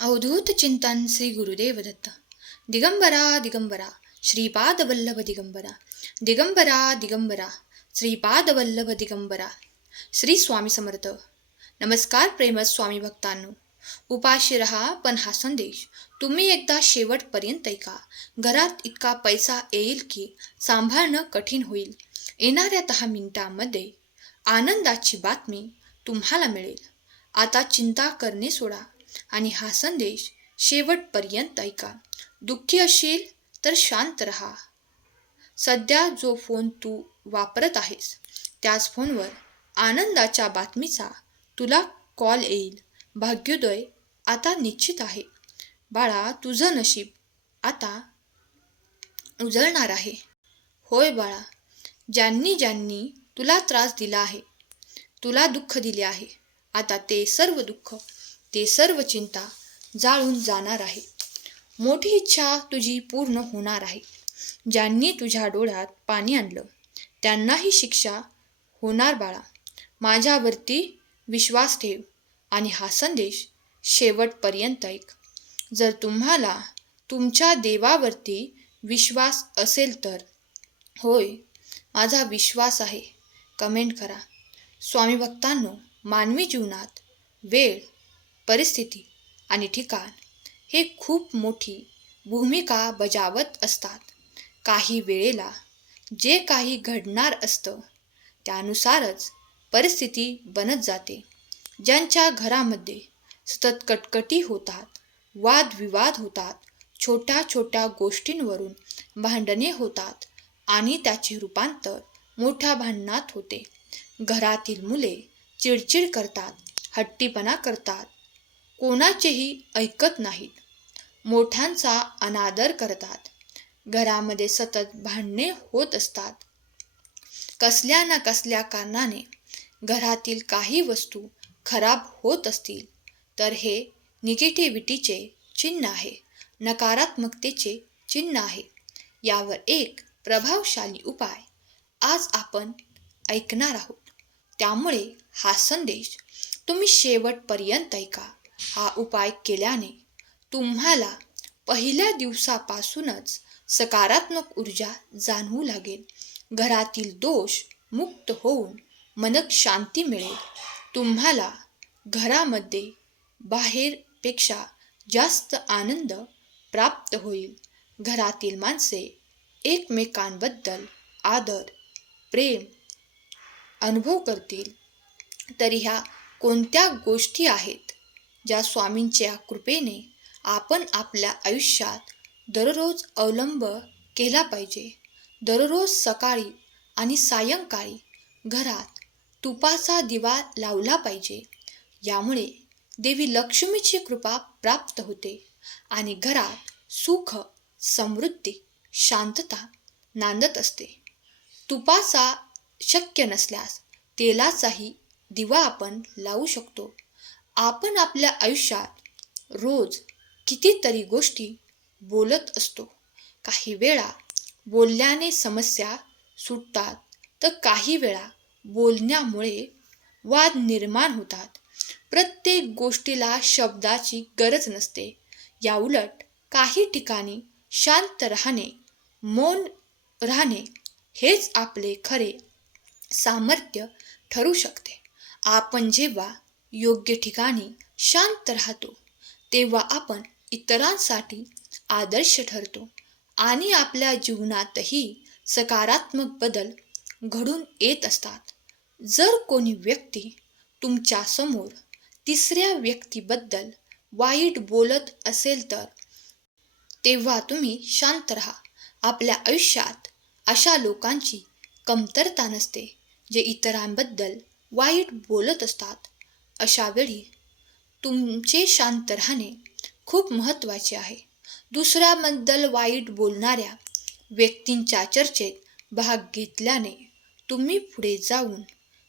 अवधूत चिंतन श्री गुरुदेव दत्त दिगंबरा दिगंबरा श्रीपाद वल्लभ दिगंबरा। दिगंबरा दिगंबरा श्रीपाद वल्लभ दिगंबरा। श्री स्वामी समर्थ। नमस्कार प्रेमस स्वामी भक्तांनो। उपाशी रहा पण हा संदेश तुम्ही एकदा शेवटपर्यंत ऐका. घरात इतका पैसा येईल की सांभाळणं कठीण होईल. येणाऱ्या दहा मिनिटांमध्ये आनंदाची बातमी तुम्हाला मिळेल. आता चिंता करणे सोडा. आणि हा संदेश शेवटपर्यंत ऐका. दुःखी असशील तर शांत रहा. सध्या जो फोन तू वापरत आहेस त्याच फोनवर आनंदाच्या बातमीचा तुला कॉल येईल. भाग्योदय आता निश्चित आहे. बाळा तुझं नशीब आता उजळणार आहे. होय बाळा ज्यांनी ज्यांनी तुला त्रास दिला आहे तुला दुःख दिले आहे आता ते सर्व दुःख ते सर्व चिंता जाळून जाणार आहे. मोठी इच्छा तुझी पूर्ण होणार आहे. ज्यांनी तुझ्या डोळ्यात पाणी आणलं त्यांनाही शिक्षा होणार बाळा. माझ्यावरती विश्वास ठेव आणि हा संदेश शेवटपर्यंत ऐक. जर तुम्हाला तुमच्या देवावरती विश्वास असेल तर होय माझा विश्वास आहे. कमेंट करा. स्वामी भक्तांनो मानवी जीवनात वेळ परिस्थिती आणि ठिकाण हे खूप मोठी भूमिका बजावत असतात. काही वेळेला जे काही घडणार असतं त्यानुसारच परिस्थिती बनत जाते. ज्यांच्या घरामध्ये सतत कटकटी होतात वादविवाद होतात छोट्या छोट्या गोष्टींवरून भांडणे होतात आणि त्याचे रूपांतर मोठ्या भांडणात होते. घरातील मुले चिडचिड करतात हट्टीपणा करतात कोणाचेही ऐकत नाहीत. मोठ्यांचा अनादर करतात. घरामध्ये सतत भांडणे होत असतात. कसल्या ना कसल्या कारणाने घरातील काही वस्तू खराब होत असतील तर हे निगेटिव्हिटीचे चिन्ह आहे नकारात्मकतेचे चिन्ह आहे. यावर एक प्रभावशाली उपाय आज आपण ऐकणार आहोत. त्यामुळे हा संदेश तुम्ही शेवटपर्यंत ऐका. हा उपाय केल्याने तुम्हाला पहिल्या दिवसापासूनच सकारात्मक ऊर्जा जाणवू लागेल. घरातील दोष मुक्त होऊन मनक शांती मिळेल. तुम्हाला घरामध्ये बाहेरपेक्षा जास्त आनंद प्राप्त होईल. घरातील माणसे एकमेकांबद्दल आदर प्रेम अनुभव करतील. तर ह्या कोणत्या गोष्टी आहेत? ज्या स्वामींच्या कृपेने आपण आपल्या आयुष्यात दररोज अवलंब केला पाहिजे. दररोज सकाळी आणि सायंकाळी घरात तुपाचा दिवा लावला पाहिजे. यामुळे देवी लक्ष्मीची कृपा प्राप्त होते आणि घरात सुख समृद्धी शांतता नांदत असते. तुपाचा शक्य नसल्यास तेलाचाही दिवा आपण लावू शकतो. आपण आपल्या आयुष्यात रोज कितीतरी गोष्टी बोलत असतो. काही वेळा बोलल्याने समस्या सुटतात तर काही वेळा बोलण्यामुळे वाद निर्माण होतात. प्रत्येक गोष्टीला शब्दाची गरज नसते. याउलट काही ठिकाणी शांत राहणे मौन राहणे हेच आपले खरे सामर्थ्य ठरू शकते. आपण जेव्हा योग्य ठिकाणी शांत राहतो तेव्हा आपण इतरांसाठी आदर्श ठरतो आणि आपल्या जीवनातही सकारात्मक बदल घडून येत असतात. जर कोणी व्यक्ती तुमच्यासमोर तिसऱ्या व्यक्तीबद्दल वाईट बोलत असेल तर तेव्हा तुम्ही शांत राहा. आपल्या आयुष्यात अशा लोकांची कमतरता नसते जे इतरांबद्दल वाईट बोलत असतात. अशावेळी तुमचे शांत राहणे खूप महत्त्वाचे आहे. दुसऱ्याबद्दल वाईट बोलणाऱ्या व्यक्तींच्या चर्चेत भाग घेतल्याने तुम्ही पुढे जाऊन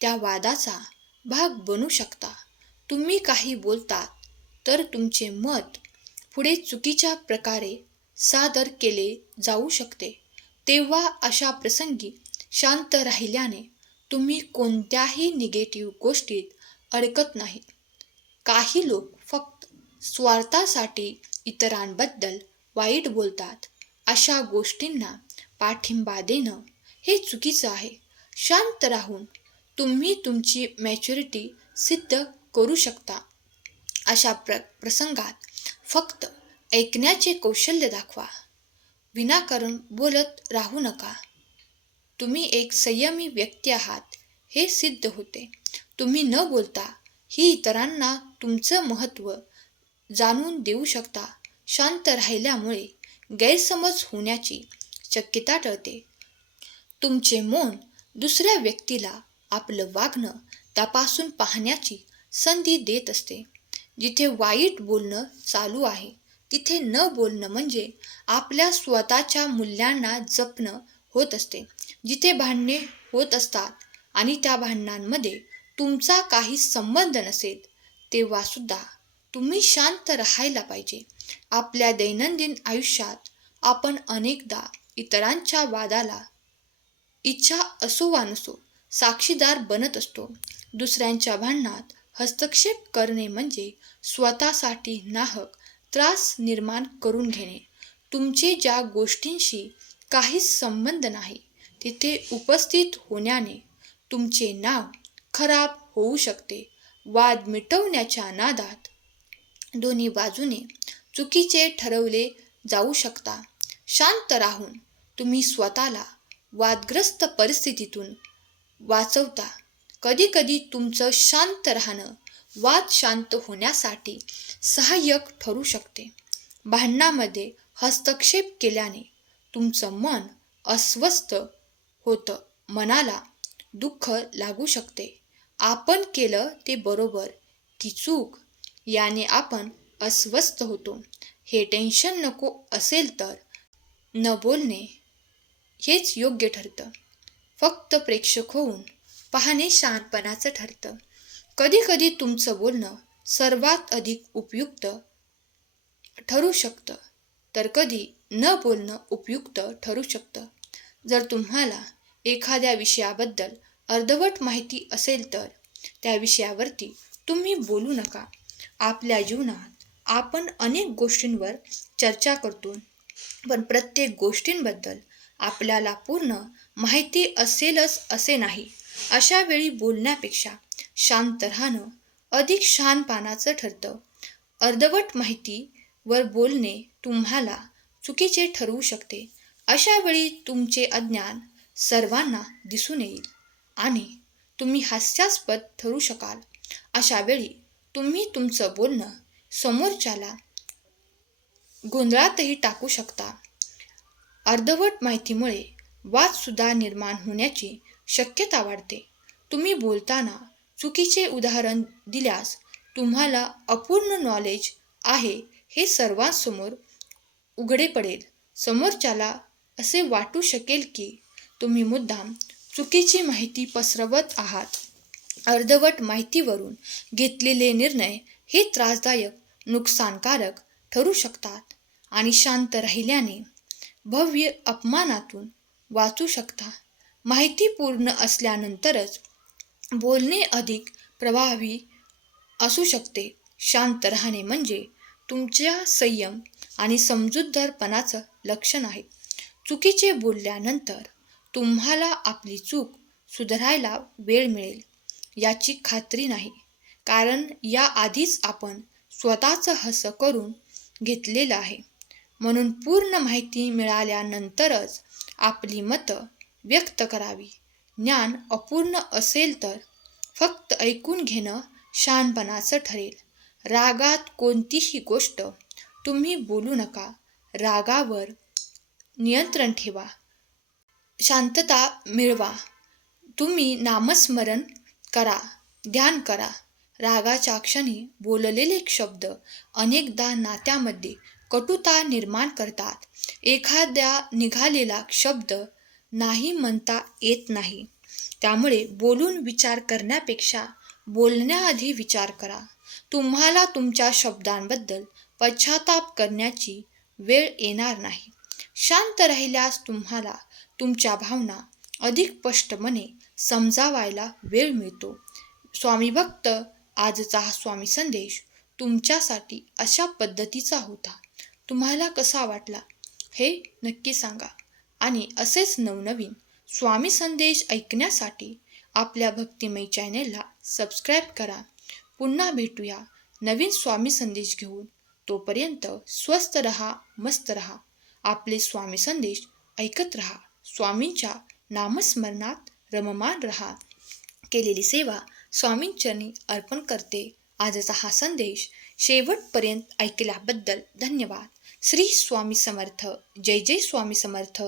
त्या वादाचा भाग बनू शकता. तुम्ही काही बोलतात तर तुमचे मत पुढे चुकीच्या प्रकारे सादर केले जाऊ शकते. तेव्हा अशा प्रसंगी शांत राहिल्याने तुम्ही कोणत्याही निगेटिव्ह गोष्टीत अडकत नाही काही लोक फक्त स्वार्थासाठी इतरांबद्दल वाईट बोलतात. अशा गोष्टींना पाठिंबा देणं हे चुकीचं आहे. शांत राहून तुम्ही तुमची मॅच्युरिटी सिद्ध करू शकता. अशा प्र प्रसंगात फक्त ऐकण्याचे कौशल्य दाखवा. विनाकारण बोलत राहू नका. तुम्ही एक संयमी व्यक्ती आहात. हे सिद्ध होते. तुम्ही न बोलता ही इतरांना तुमचं महत्त्व जाणून देऊ शकता. शांत राहिल्यामुळे गैरसमज होण्याची शक्यता टळते. तुमचे मौन दुसऱ्या व्यक्तीला आपलं वागणं तपासून पाहण्याची संधी देत असते. जिथे वाईट बोलणं चालू आहे तिथे न बोलणं म्हणजे आपल्या स्वतःच्या मूल्यांना जपणं होत असते. जिथे भांडणे होत असतात आणि त्या भांडणांमध्ये तुमचा काही संबंध नसेल तेव्हासुद्धा तुम्ही शांत राहायला पाहिजे. आपल्या दैनंदिन आयुष्यात आपण अनेकदा इतरांच्या वादाला इच्छा असो वा नसो साक्षीदार बनत असतो. दुसऱ्यांच्या भांडणात हस्तक्षेप करणे म्हणजे स्वतःसाठी नाहक त्रास निर्माण करून घेणे. तुमचे ज्या गोष्टींशी काहीच संबंध नाही तिथे उपस्थित होण्याने तुमचे नाव खराब होऊ शकते. वाद मिटवण्याच्या नादात दोन्ही बाजूने चुकीचे ठरवले जाऊ शकता. शांत राहून तुम्ही स्वतःला वादग्रस्त परिस्थितीतून वाचवता. कधीकधी तुमचं शांत राहणं वाद शांत होण्यासाठी सहाय्यक ठरू शकते. भांडणामध्ये हस्तक्षेप केल्याने तुमचं मन अस्वस्थ होतं. मनाला दुःख लागू शकते. आपण केलं ते बरोबर. की चूक याने आपण अस्वस्थ होतो. हे टेन्शन नको असेल तर न बोलणे हेच योग्य ठरतं. फक्त प्रेक्षक होऊन पाहणे शहाणपणाचं ठरतं. कधीकधी तुमचं बोलणं सर्वात अधिक उपयुक्त ठरू शकतं. तर कधी न बोलणं उपयुक्त ठरू शकतं. जर तुम्हाला एखाद्या विषयाबद्दल अर्धवट माहिती असेल तर त्या विषयावरती तुम्ही बोलू नका. आपल्या जीवनात आपण अनेक गोष्टींवर चर्चा करतो पण प्रत्येक गोष्टींबद्दल आपल्याला पूर्ण माहिती असेलच असे नाही. अशा वेळी बोलण्यापेक्षा शांत राहणं अधिक शानपानाचं ठरतं. अर्धवट माहितीवर बोलणे तुम्हाला चुकीचे ठरवू शकते. अशा वेळी तुमचे अज्ञान सर्वांना दिसून येईल. आणि तुम्ही हास्यास्पद ठरू शकाल. अशा वेळी तुम्ही तुमचं बोलणं समोरच्याला गोंधळातही टाकू शकता. अर्धवट माहितीमुळे वादसुद्धा निर्माण होण्याची शक्यता वाढते. तुम्ही बोलताना चुकीचे उदाहरण दिल्यास तुम्हाला अपूर्ण नॉलेज आहे हे सर्वांसमोर उघडे पडेल. समोरच्याला असे वाटू शकेल की तुम्ही मुद्दाम चुकीची माहिती पसरवत आहात. अर्धवट माहितीवरून घेतलेले निर्णय हे त्रासदायक नुकसानकारक ठरू शकतात आणि शांत राहिल्याने भव्य अपमानातून वाचू शकता. माहिती पूर्ण असल्यानंतरच बोलणे अधिक प्रभावी असू शकते. शांत राहणे म्हणजे तुमच्या संयम आणि समजूतदारपणाचं लक्षण आहे. चुकीचे बोलल्यानंतर तुम्हाला आपली चूक सुधारायला वेळ मिळेल याची खात्री नाही. कारण या आधीच आपण स्वतःचं हसं करून घेतलेलं आहे. म्हणून पूर्ण माहिती मिळाल्यानंतरच आपली मतं व्यक्त करावी. ज्ञान अपूर्ण असेल तर फक्त ऐकून घेणं शानपणाचं ठरेल. रागात कोणतीही गोष्ट तुम्ही बोलू नका. रागावर नियंत्रण ठेवा. शांतता मिळवा. तुम्ही नामस्मरण करा ध्यान करा. रागाच्या क्षणी बोललेले शब्द अनेकदा नात्यामध्ये कटुता निर्माण करतात. एखाद्या निघालेला शब्द नाही म्हणता येत नाही. त्यामुळे बोलून विचार करण्यापेक्षा बोलण्याआधी विचार करा. तुम्हाला तुमच्या शब्दांबद्दल पश्चाताप करण्याची वेळ येणार नाही. शांत राहिल्यास तुम्हाला तुमच्या भावना अधिक स्पष्टपणे समजावायला वेळ मिळतो. स्वामी भक्त आजचा हा स्वामी संदेश तुमच्यासाठी अशा पद्धतीचा होता. तुम्हाला कसा वाटला हे नक्की सांगा. आणि असेच नवनवीन स्वामी संदेश ऐकण्यासाठी आपल्या भक्तिमय चॅनेलला सबस्क्राईब करा. पुन्हा भेटूया नवीन स्वामी संदेश घेऊन. तोपर्यंत स्वस्त रहा मस्त रहा. आपले स्वामी संदेश ऐकत रहा. स्वामींच्या नामस्मरणात रममान रहा. केलेली सेवा स्वामींचरणी अर्पण करते. आजचा हा संदेश शेवटपर्यंत ऐकल्याबद्दल धन्यवाद. श्री स्वामी समर्थ. जय जय स्वामी समर्थ.